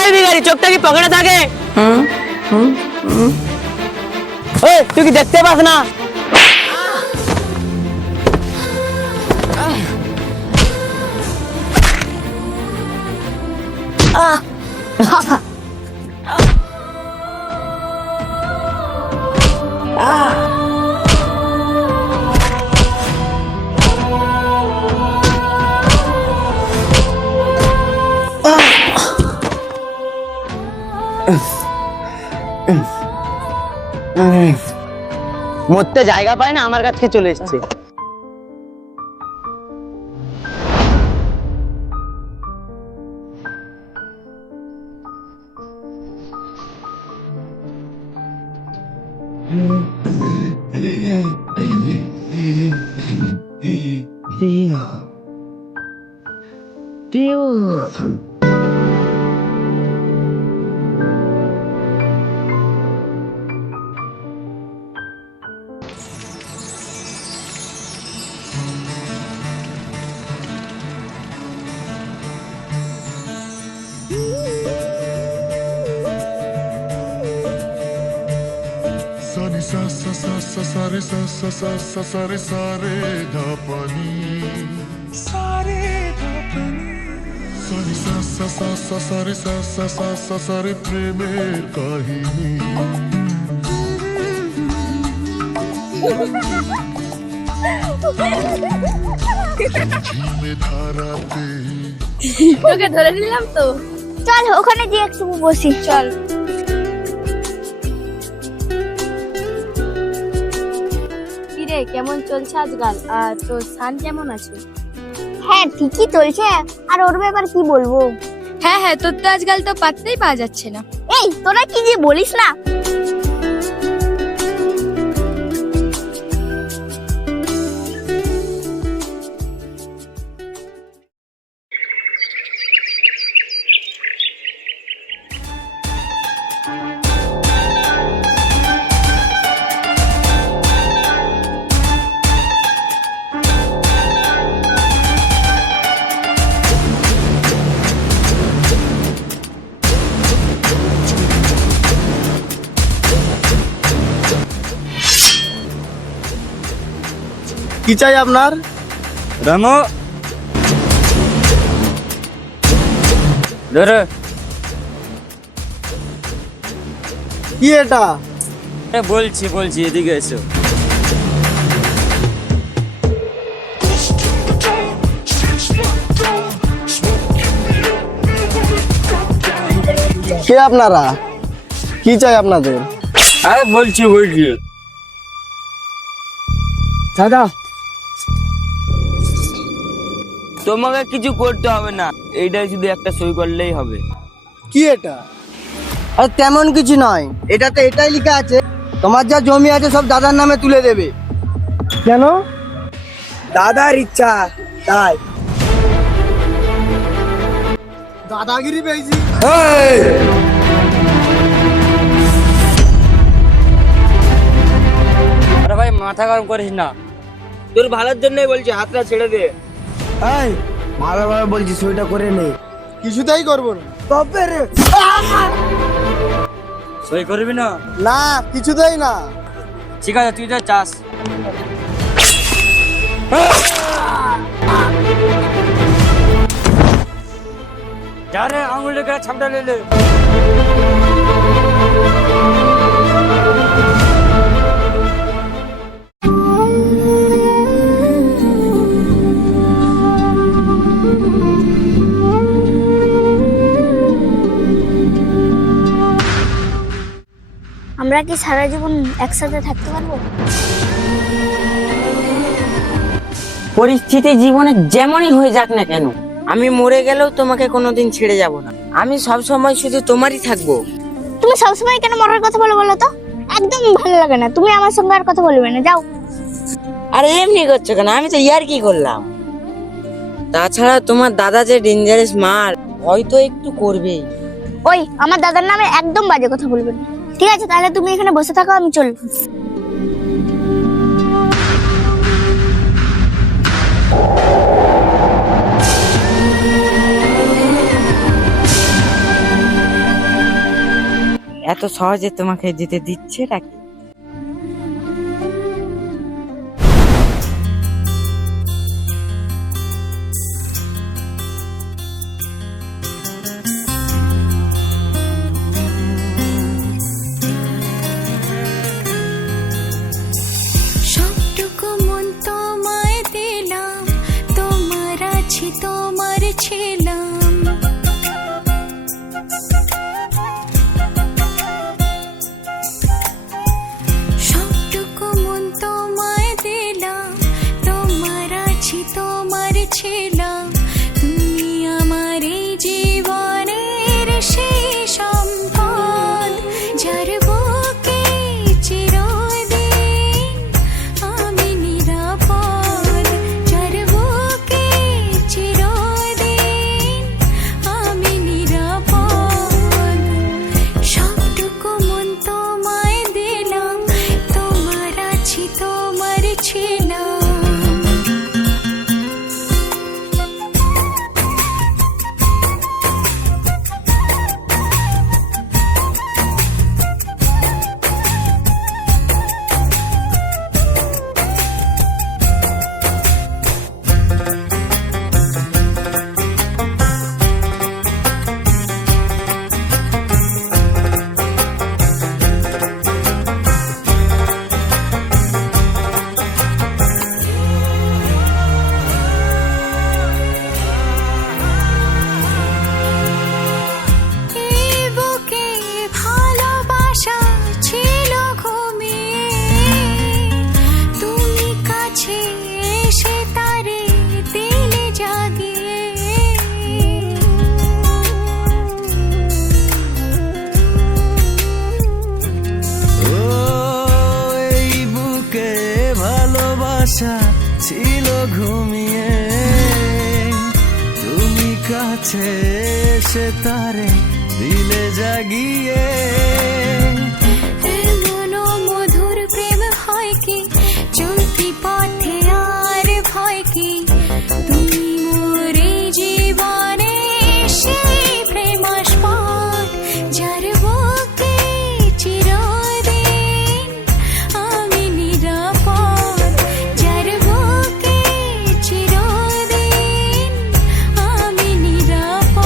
এই ভিখারি, চোখটা কি পকেটে থাকে? ওই তুই কি দেখতে পাস না? মরতে জায়গা পায় না, আমার কাছে চলে এসছে। सारे सारे सारे धापनी सारे धापनी सारे सारे प्रेमेर काहिनी झिमे धाराते তোকে ধরে নিলাম তো। চল ওখানে গিয়ে একটু বসি, চল। কিরে, কেমন চলছে আজকাল? আর তোর সান কেমন আছে? হ্যাঁ ঠিকই চলছে। আর ওর ব্যাপার কি বলবো? হ্যাঁ হ্যাঁ, তোর তো আজকাল তো পাত্তাই পাওয়া যাচ্ছে না। এই তোরা কি যে বলিস না। কি চাই আপনার? রামু ধরে কি এটা? বলছি এদিকে এসো। কে আপনারা? কি চাই আপনাদের? আরে বলছি দাদা, তোমাকে কিছু করতে হবে না, এইটাই শুধু একটা সই করলেই হবে। কি এটা? আরে তেমন কিছু নয়, এটাতে এটাই লেখা আছে তোমার যা জমি আছে সব দাদার নামে তুলে দেবে। কেন? দাদার ইচ্ছা তাই। দাদাগিরি পেয়েছি। আরে ভাই মাথা গরম করিস না, তোর ভালোর জন্যই বলছি, হাতটা ছেড়ে দে। এই ভালোভাবে বলছি, সইটা করে নে। কিছুতেই করবো না। তবে রে সই করবি না? না কিছুতেই না। ঠিক আছে, তুই যা চাস। যা রে, আঙুলে করে ছাপটা লে। আমরা কি সারা জীবন একসাথে থাকতে পারবো? পরিস্থিতি জীবনে যেমনই হয়ে যাক না কেন, আমি মরে গেলেও তোমাকে কোনোদিন ছেড়ে যাব না। আমি সব সময় শুধু তোমারই থাকবো। তুমি সবসময় কেন মরার কথা বলো বলো তো? একদম ভালো লাগে না। তুমি আমার সঙ্গে আর কথা বলবে না, যাও। আরে এমনি করছো কেন? আমি তো ইয়ার কি করলাম। তাছাড়া তোমার দাদা যে ডেঞ্জারাস মাল, হয়তো একটু করবেই। ওই আমার দাদার নামে একদম বাজে কথা বলবে না। ঠিক আছে, তাহলে তুমি এখানে বসে থাকো, আমি চলবো। এত সহজে তোমাকে যেতে দিচ্ছে নাকি? সবটুকু মন তোমায় দিলাম, তোমার আছি তোমার ছিলাম। সবটুকু মন তোমায় দিলাম, তোমার আছি তোমার ছিলাম। তুমি আমার এই জীবনের সেই সম্পদ, যার বুকে চিরদিন আমি নিরাপদ, যার বুকে চিরদিন আমি নিরাপদ। সবটুকু মন তোমায় দিলাম, তোমার আছি তোমার ছিলাম। এই বুকে ভালোবাসা ছিল ঘুমিয়ে, তুমি কাছে এসে তারে দিলে জাগিয়ে। ও এই বুকে ভালোবাসা ছিল ঘুমিয়ে, তুমি কাছে এসে তারে দিলে জাগিয়ে। এমন মধুর প্রেম হয় কি, চলতি পথে আর ভয় কি? তুমি মোর এই জীবনে সেই প্রেমাস্পদ, যার বুকে চিরদিন আমি নিরাপদ, যার বুকে চিরদিন আমি নিরাপদ।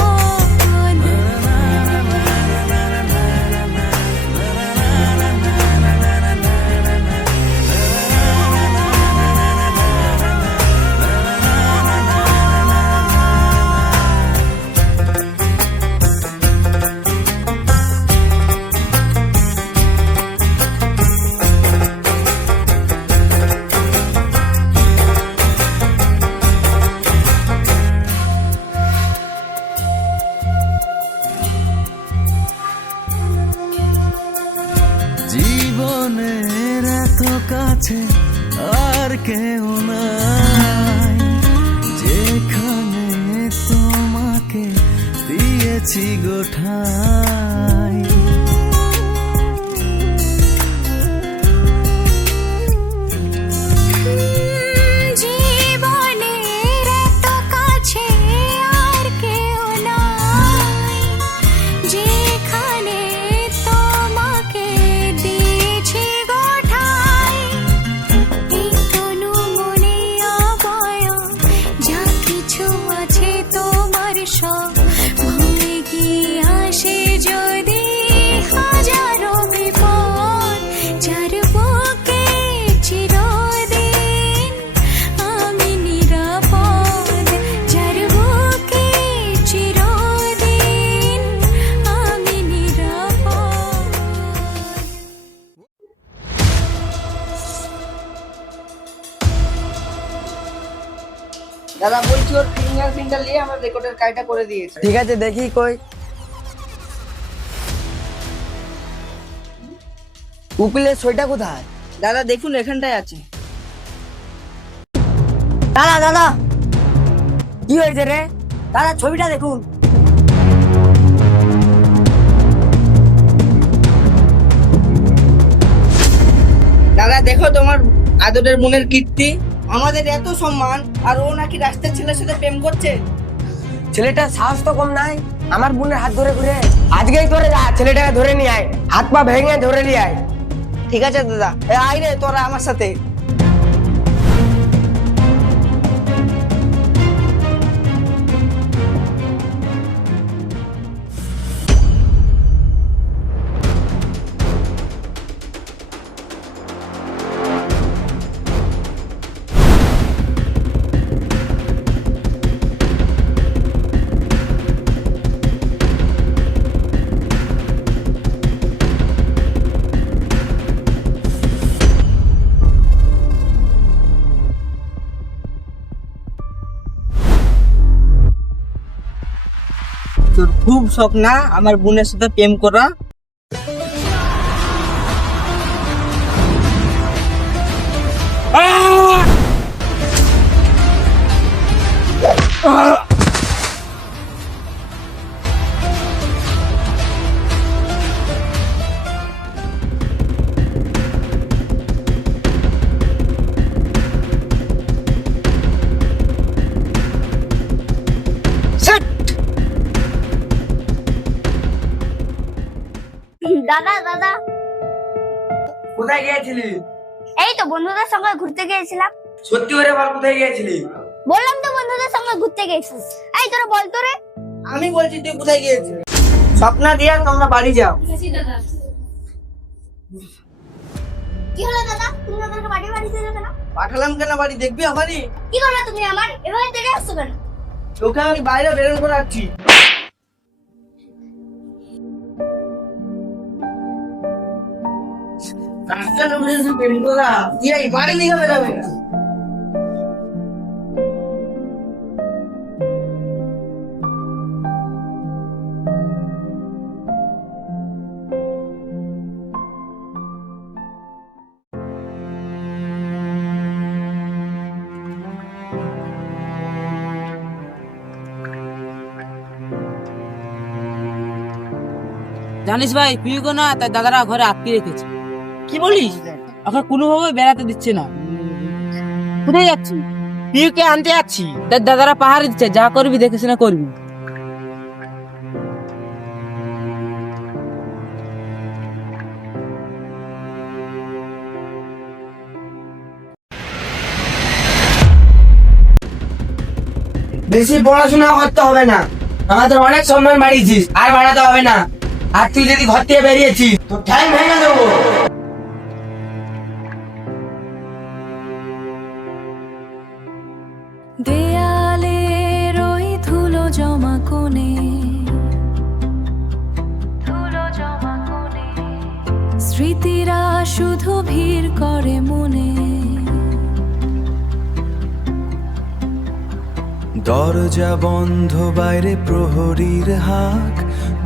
জীবনের এত কাছে আর কেউ নাই, যেখানে তোমাকে দিয়েছি গোঠাই। জীবনের এত কাছে আর কেউ নাই, যেখানে তোমাকে দিয়েছি গোঠাই। এই তনু মনে আবয়ব, যা কিছু আছে তোমার সব ভুলে গিয়ে আসে যদি হাজারো বিপদ, যার বুকে চিরদিন আমি নিরাপদ, যার বুকে চিরদিন আমি নিরাপদ। দাদা বলছি ওর ফিঙ্গারপ্রিন্টটা নিয়ে আমার রেকর্ডের কাজটা করে দিয়েছে। ঠিক আছে দেখি কই। উকিলের সইটা কোথায়? দাদা দেখুন এখানটায় আছে। দাদা দাদা কি হয়েছে রে? দাদা ছবিটা দেখুন। দাদা দেখো তোমার আদরের বোনের কীর্তি। আমাদের এত সম্মান আর ও নাকি রাস্তার ছেলের সাথে প্রেম করছে। ছেলেটার সাহস তো কম নাই। আমার বোনের হাত ধরে ঘুরে আজকেই তোরে যা, ছেলেটাকে ধরে নিয়ে আয়, হাত পা ভেঙে ধরে নিয়ে আয়। ঠিক আছে দাদা, আয় রে তোরা আমার সাথে। তোর খুব শখ না আমার বোনের সাথে প্রেম করা? দাদা দাদা, কোথায় গিয়েছিলি? এই তো বন্ধুদের সঙ্গে ঘুরতে গিয়েছিলাম। সত্যি করে বল, কোথায় গিয়েছিলি? বললাম তো বন্ধুদের সঙ্গে ঘুরতে গেছি। এই তোরা বল তো রে। আমি বলছি তুই কোথায় গিয়েছিলি? স্বপ্না দিয়া তোমরা বাড়ি যাও। কি হলো দাদা, তুমি আমাকে বাড়ি বাড়ি যেতে কেন? পাঠালাম কেন বাড়ি, দেখবি আমারই? কি করবে তুমি আমার এভাবে দেখে আসছো কেন? তোকে আমি বাইরে বেরোন করে রাখছি। রাস্তার উপরে এসে প্রেম করা, তুই এই বাড়ি নিয়ে বেরোবে না। জানিস ভাই, পিউকে না তার দাদারা ঘরে আটকে রেখেছে। কি বলিস? ওকে কোনোভাবে বেড়াতে দিচ্ছে না। কোথায় যাচ্ছি? পিউকে আনতে যাচ্ছি। তার দাদারা পাহাড়ে দিচ্ছে, যা করবি দেখে শুনে করবি। বেশি পড়াশোনা করতে হবে না, আমাদের অনেক সম্মান বাড়িয়েছিস, আর বাড়াতে হবে না। আর তুই যদি ঘর থেকে বেরিয়েছিস তো ঠ্যাং ভেঙে দেবো। দেয়ালের ওই ধুলো জমা কোণে স্মৃতিরা শুধু ভিড় করে মনে। দরজা বন্ধ, বাইরে প্রহরীর হাক,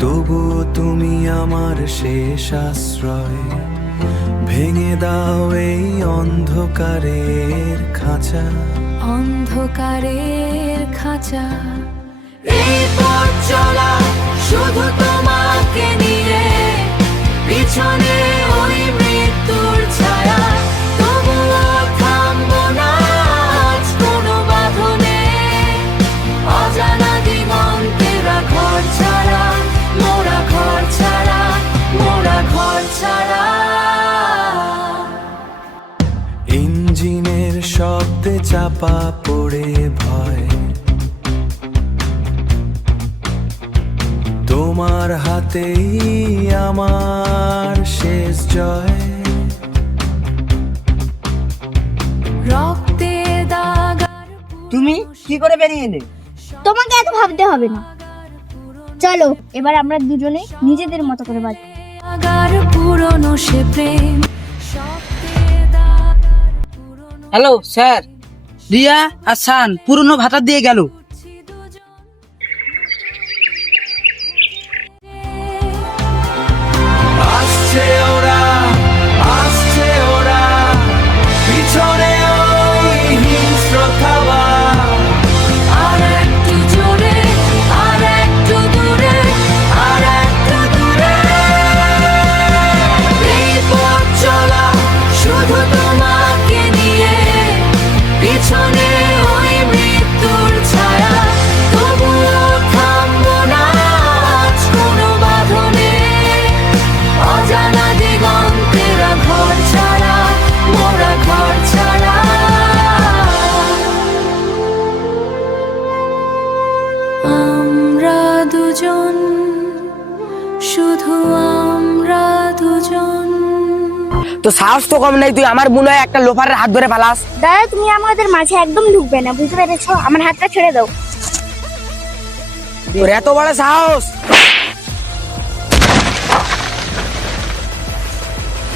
তবুও তুমি আমার শেষ আশ্রয়। ভেঙে দাও এই অন্ধকারের খাঁচা, অন্ধকারের খাঁচা। এই পথ চলা শুধু তোমাকে নিয়ে, পিছনে ওই মৃত্যুর ছায়া। তবুও থামবো না আজ কোনো বাঁধনে, অজানা দিগন্তেরা ঘর ছাড়া, মোরা ঘর ছাড়া, মোরা ঘর ছাড়া। ইঞ্জিনের শব্দে চাপা পড়ে ভয়, তোমার হাতেই আমার শেষ জয়। রক্তে দাগার তুমি কি করে বেরিয়ে এলে? তোমাকে এত ভাবতে হবে না, চলো এবার আমরা দুজনে নিজেদের মতো করে বাঁচি। দাগার পুরনো সে প্রেম, শব্দে দাগার পুরনো হ্যালো স্যার, রিয়া আর শান পুরনো ভাতা দিয়ে গেল। আসছে ওরা, আসছে ওরা, পিছনে ওই হিংস্র খাবার। আর একটু জোরে, আর একটু দূরে, আর একটু দূরে। এই পথ চলা শুধু তোমাকে নিয়ে, পিছনে ওই মৃত্যুর ছায়া। শুধু আমরা দুজন। তো সাহস তো কম নাই, তুই আমার মনে হয় একটা লোফারের হাত ধরে পালাস। দাদা তুমি আমাদের মাঝে একদম ঢুকবে না, বুঝতে পেরেছো? আমার হাতটা ছেড়ে দাও। তোর এত বড় সাহস!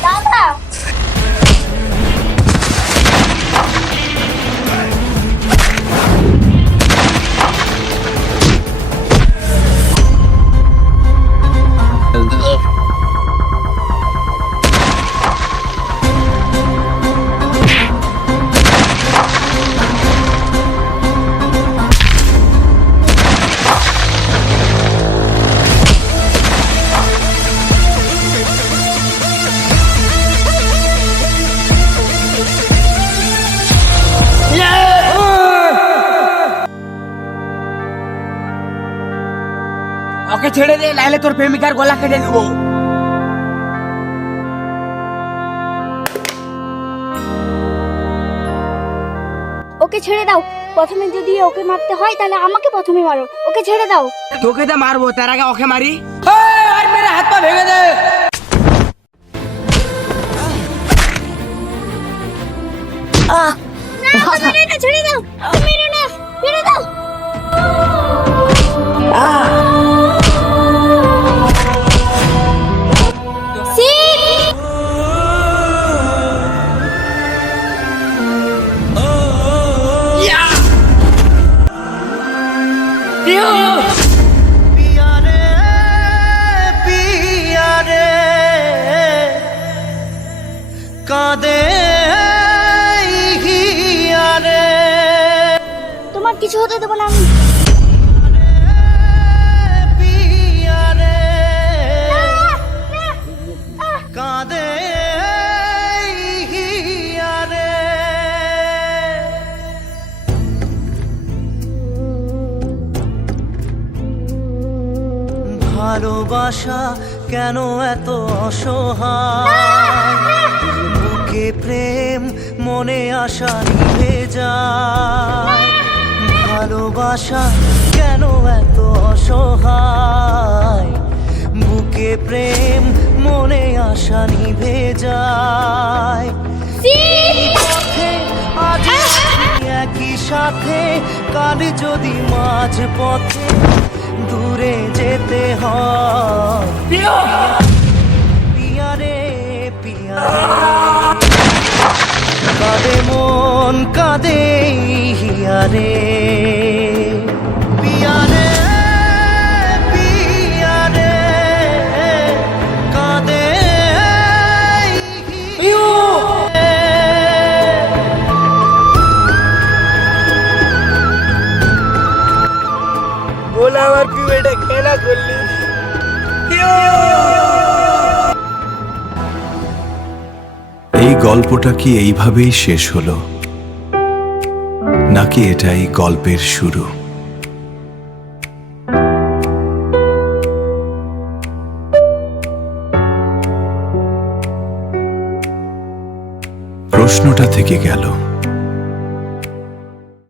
দাদা ওকে ছেড়ে দে, নাইলে তোর প্রেমিকার গলা কেটে দেবো। ওকে ছেড়ে দাও। প্রথমে যদি ওকে মারতে হয় তাহলে আমাকে প্রথমে মারো। ওকে ছেড়ে দাও। তোকে তো মারবো, তার আগে ওকে মারি। আর মেরে হাত পা ভেঙে দে। এটা ছেড়ে দাও। মেরো না, ছেড়ে দাও। তোমার কিছু হতে দেবো না আমি। ভালোবাসা কেন এত অসহায়, বুকে প্রেম মনে আশা নিভে যায়। ভালোবাসা কেন এত অসহায়, বুকে প্রেম মনে আশা নিভে যায়। পথে আজ একই সাথে, কাল যদি মাঝ পথে দূরে যেতে হয়। পিয়া রে পিয়া, কাঁদে মন কাঁদে হিয়া রে। পিয়া রে পিয়া রে, কাঁদে বলে আমার তুই এটা কেনা করলি? এই গল্পটা কি এইভাবেই শেষ হলো, নাকি এটাই গল্পের শুরু? প্রশ্নটা থেকে গেল।